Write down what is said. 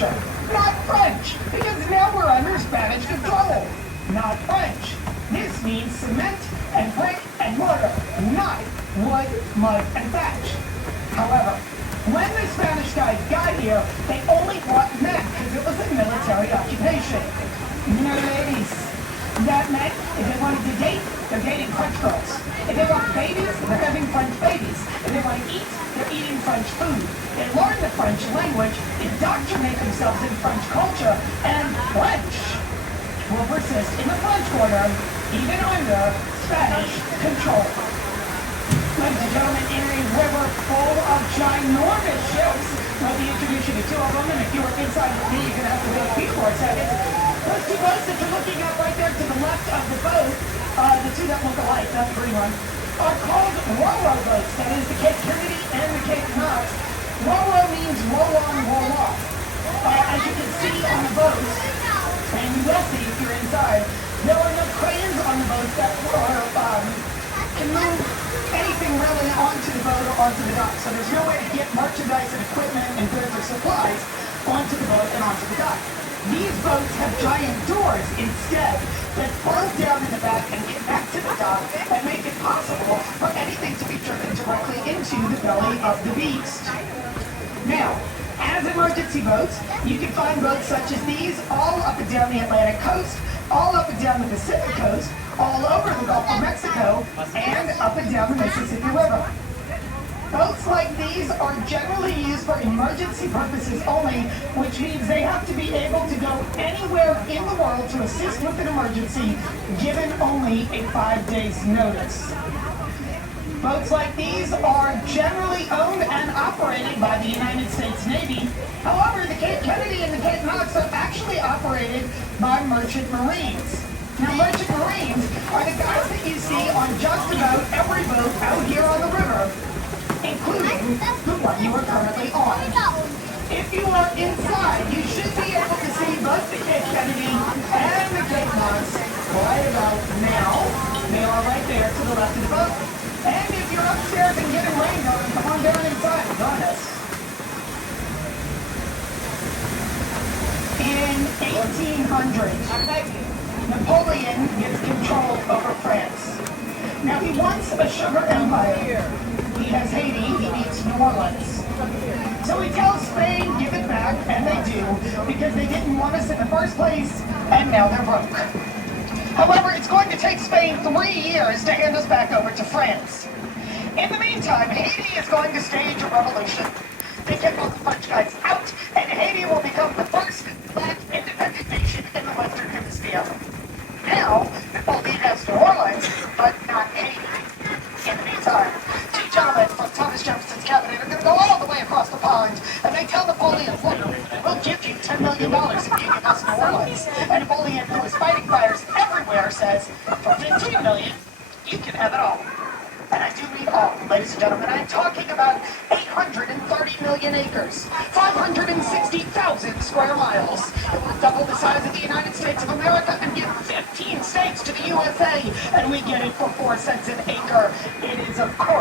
Not French, because now we're under Spanish control. Not French. This means cement and brick and mortar, not wood, mud, and thatch. However, when the Spanish guys got here, they only brought men because it was a military occupation. No ladies. That meant if they wanted to date, they're dating French girls. If they want babies, they're having French babies. If they want to eat, they're eating French food. They learn the French language, indoctrinate themselves in French culture, and French will persist in the French Quarter, even under Spanish control. Ladies and gentlemen, in a river full of ginormous ships, let me introduce you to two of them, and if you were inside with me, you can have to go pee for a second. Those two boats that you're looking at right there to the left of the boat, the two that look alike, not the green one, are called row-row boats. That is the Cape Kennedy and the Cape Knox. Row-row means roll on, roll off. As you can see on the boats, and you will see if you're inside, there are no cranes on the boats that can move anything really onto the boat or onto the dock. So there's no way to get merchandise and equipment and goods or supplies onto the boat and onto the dock. These boats have giant doors instead that fold down in the back and connect to the dock and make it possible for anything to be driven directly into the belly of the beast. Now, as emergency boats, you can find boats such as these all up and down the Atlantic coast, all up and down the Pacific coast, all over the Gulf of Mexico, and up and down the Mississippi River. Boats like these are generally used for emergency purposes only, which means they have to be able to go anywhere in the world to assist with an emergency, given only a 5 days notice. Boats like these are generally owned and operated by the United States Navy. However, the Cape Kennedy and the Cape Knox are actually operated by merchant marines. Now, merchant marines are the guys that you see on just about every boat out here on the river, including the one you are currently on. If you are inside, you should be able to see both the Cape Kennedy and the Cape Knox right about now. They are right there to the left of the boat. And if you're upstairs and getting rained on, come on down inside and join us. In 1800, Napoleon gets control over France. Now, he wants a sugar empire. He has Haiti, he needs New Orleans. So he tells Spain, give it back, and they do, because they didn't want us in the first place, and now they're broke. However, it's going to take Spain 3 years to hand us back over to France. In the meantime, Haiti is going to stage a revolution. They get all the French guys out, and Haiti will become the first black independent nation in the Western Hemisphere. Now, Napoleon has New Orleans, but not Haiti. In the meantime, two gentlemen from Thomas Jefferson's cabinet are going to go all the way across the pond, and they tell Napoleon, look, we'll give you $10 million if you give us New Orleans. And Napoleon, who is fighting fires everywhere, says, for $15 million, you can have it all. And I do mean all, ladies and gentlemen. I'm talking about 830 million acres, 560,000 square miles. It will double the size of the United States of America and give 15 states to the USA, and we get it for 4 cents an acre. It is, of course,